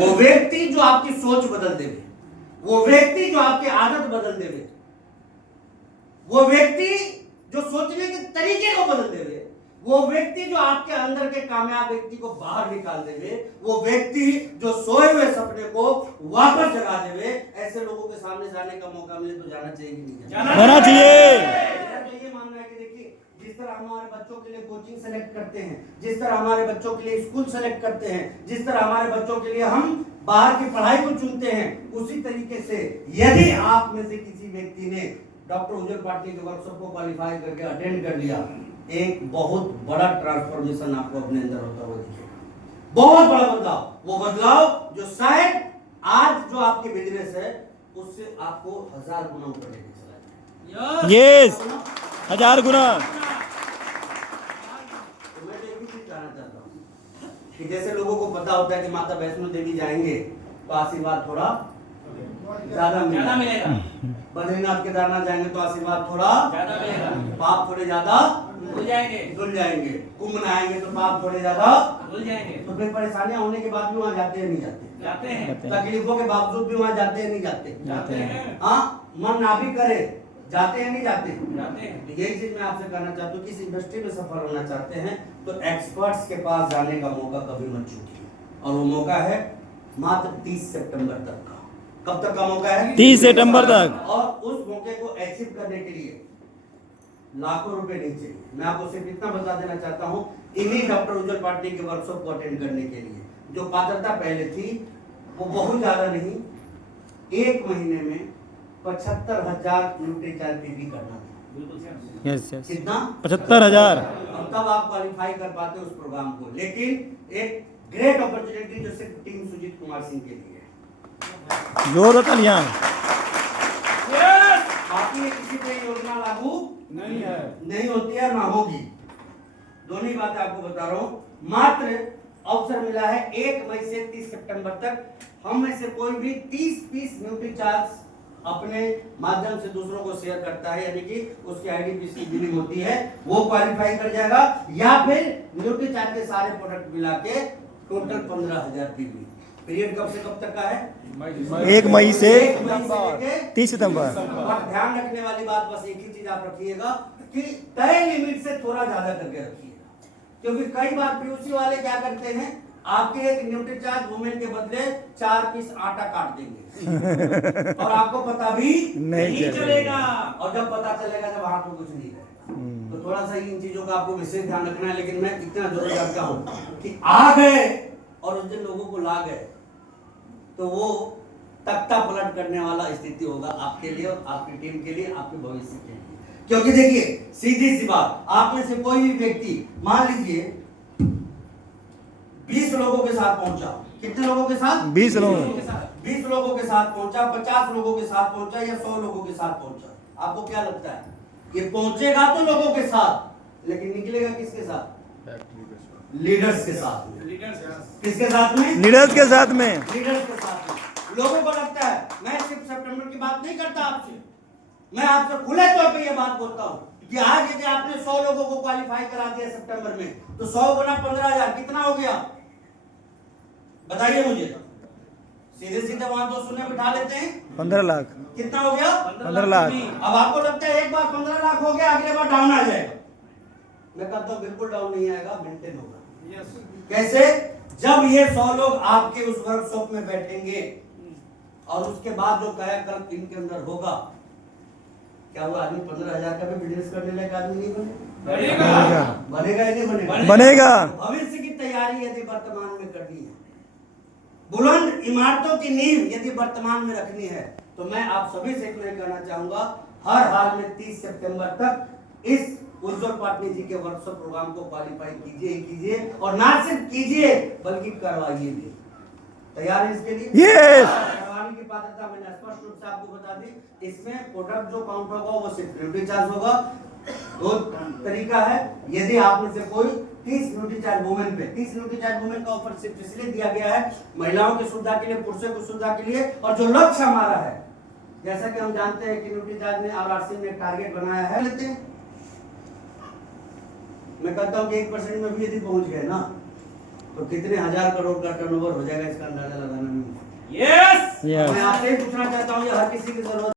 वो व्यक्ति जो आपकी सोच बदल देवे, वो व्यक्ति जो आपकी आदत बदल देवे, वो व्यक्ति जो सोचने के तरीके को बदल देवे, वो व्यक्ति जो आपके अंदर के कामयाब व्यक्ति को बाहर निकाल देवे, वो व्यक्ति जो सोए हुए सपने को वापस जगा देवे, ऐसे लोगों के सामने जाने का मौका मिले तो जाना चाहिए कि नहीं जाना चाहिए। तो ये मानना है कि देखिए, जिस तरह हमारे बच्चों के लिए कोचिंग सेलेक्ट करते हैं, जिस तरह हमारे बच्चों के लिए स्कूल सेलेक्ट करते हैं, जिस तरह हमारे बच्चों के लिए हम बाहर की पढ़ाई को चुनते हैं, उसी तरीके से यदि आप में से किसी व्यक्ति ने डॉक्टर उज्जवल पाटिल के वर्कशॉप को क्वालिफाई करके अटेंड कर लिया, एक बहुत बड़ा ट्रांसफॉर्मेशन आपको अपने अंदर होता हुआ दिखेगा, बहुत बड़ा बदलाव। वो बदलाव जो शायद आज जो आपके बिजनेस है उससे आपको 1000 गुना ऊपर लेके चला जाए। यस, 1000 गुना। तो मैं एक ही चीज कहना चाहता हूँ कि जैसे लोगों को पता होता है कि माता वैष्णो देवी जाएंगे तो आशीर्वाद थोड़ा ज्यादा मिलेगा, बद्रीनाथ केदारनाथ जाएंगे तो आशीर्वाद थोड़ा ज्यादा मिलेगा, पाप थोड़े ज्यादा धुल जाएंगे, कुंभ नहाएंगे तो पाप थोड़े ज्यादा धुल जाएंगे। तो फिर परेशानियां होने के बाद भी वहाँ जाते हैं नहीं जाते हैं, तकलीफों के बावजूद भी वहाँ जाते हैं नहीं जाते हैं, हाँ मन ना भी करे जाते हैं नहीं जाते हैं। तो यही चीज मैं आपसे कहना चाहता हूँ कि इस इंडस्ट्री में सफल होना चाहते हैं तो एक्सपर्ट्स के पास जाने का मौका कभी मत चूकिए, और वो मौका है मात्र 30 सितंबर तक का। कब तक का मौका है? 30 सितंबर तक। और उस मौके को अचीव करने के लिए लाखों रुपए नहीं चाहिए। मैं आपको सिर्फ इतना बता देना चाहता हूँ, इन्हीं डॉक्टर उज्जवल पाटिल के वर्कशॉप को अटेंड करने के लिए जो पात्रता पहले थी वो बहुत ज्यादा नहीं, 1 महीने में 75,000 यूनिट चार्ज पीवी करना था। यस यस, कितना? 75,000। और तब आप क्वालिफाई कर पाते उस प्रोग्राम को। लेकिन एक ग्रेट अपॉर्चुनिटी जो सिर्फ टीम सुजीत कुमार सिंह के लिए है। जोर तालियां। बाकी किसी पे योजना लागू नहीं होती है, ना होगी। दोनों ही बातें आपको बता रहा हूँ। मात्र अवसर मिला है 1 मई से 30 सितंबर तक। हम में से कोई भी 30 पीस न्यूट्री चार्ज अपने माध्यम से दूसरों को शेयर करता है, यानी कि उसकी आईडी पीस की बिलिंग होती है, वो क्वालिफाई कर जाएगा। या फिर न्यूट्री चार्ज के सारे प्रोडक्ट मिला के टोटल 15,000 पीवी। पीरियड कब से कब तक का है? 1 मई से 30 30 सितंबर। और ध्यान रखने वाली बात बस एक ही चीज आप रखिएगा कि तय लिमिट से थोड़ा ज्यादा करके रखिएगा, क्योंकि कई बार पीयूसी वाले क्या करते हैं, आपके एक न्यूट्री चार्ज वुमेन के बदले 4 पीस आटा काट देंगे और आपको पता भी नहीं चलेगा। और जब पता चलेगा जब हाथ में कुछ नहीं रहेगा। तो थोड़ा सा इन चीजों का आपको विशेष ध्यान रखना है। लेकिन मैं इतना जरूर जानता हूँ कि आ गए और उस दिन लोगों को ला गए तो वो तख्ता पलट करने वाला स्थिति होगा आपके लिए और आपकी टीम के लिए, आपके भविष्य के लिए। क्योंकि देखिए, सीधी सी बात, आप में से कोई भी व्यक्ति मान लीजिए 20 लोगों के साथ पहुंचा, कितने लोगों के साथ? 20 लोगों 20 लोगों के साथ पहुंचा, 50 लोगों के साथ पहुंचा या 100 लोगों के साथ पहुंचा, आपको क्या लगता है? ये पहुंचेगा तो लोगों के साथ, लेकिन निकलेगा किसके साथ? लीडर्स के साथ में। किसके साथ में? लीडर्स के साथ में। लीडर्स के साथ में। लोगों को लगता है, मैं सिर्फ सितंबर की बात नहीं करता आपसे, मैं आपसे खुले तौर पे ये बात बोलता हूँ कि आज यदि आपने 100 लोगों को क्वालिफाई करा दिया सितंबर में, तो 100 गुना 15,000 कितना हो गया? बताइए मुझे। सीधे सीधे वहां तो शून्य बिठा लेते हैं, 15 लाख। कितना हो गया? 15 लाख। अब आपको लगता है एक बार 15 लाख हो गया, अगले बार डाउन आ जाएगा। मैं कहता हूँ बिल्कुल डाउन नहीं आएगा, मेंटेन होगा। कैसे? जब ये 100 लोग आपके उस वर्कशॉप में बैठेंगे और उसके बाद जो कायाकल्प इनके अंदर होगा, क्या वो आदमी 15,000 का भी बिजनेस करने लायक आदमी नहीं बनेगा? बनेगा या नहीं बनेगा? बनेगा। भविष्य की तैयारी यदि वर्तमान में करनी है, बुलंद इमारतों की नींव यदि वर्तमान में रखनी है, तो मैं आप सभी से इतना कहना चाहूंगा, हर हाल में 30 सितंबर तक इस उज्जवल पाटिल जी के वर्कशॉप प्रोग्राम को क्वालिफाई कीजिए और ना सिर्फ कीजिए बल्कि करवाइए भी। तैयार है इसके लिए? यस। करवाने की पात्रता मैंने स्पष्ट रूप से आपको बता दी। इसमें प्रोडक्ट जो काउंट होगा वो सिर्फ ड्यूटी चार्ज होगा। 2 तरीका है, यदि आप में से कोई 30 ड्यूटी चार्ज वुमेन पे, 30 ड्यूटी चार्ज वुमेन का ऑफर सिर्फ इसलिए दिया गया है महिलाओं की सुविधा के लिए, पुरुषों की सुविधा के लिए। और जो लक्ष्य हमारा है, जैसा कि हम जानते हैं कि ड्यूटी चार्ज ने आरआरसी में टारगेट बनाया है, लेते हैं। मैं कहता हूं कि 1% में भी यदि पहुंच गए ना, तो कितने 1000 करोड़ का टर्नओवर हो जाएगा, इसका अंदाजा लगाना Yes. मैं आपसे ही पूछना चाहता हूँ ये हर किसी की जरूरत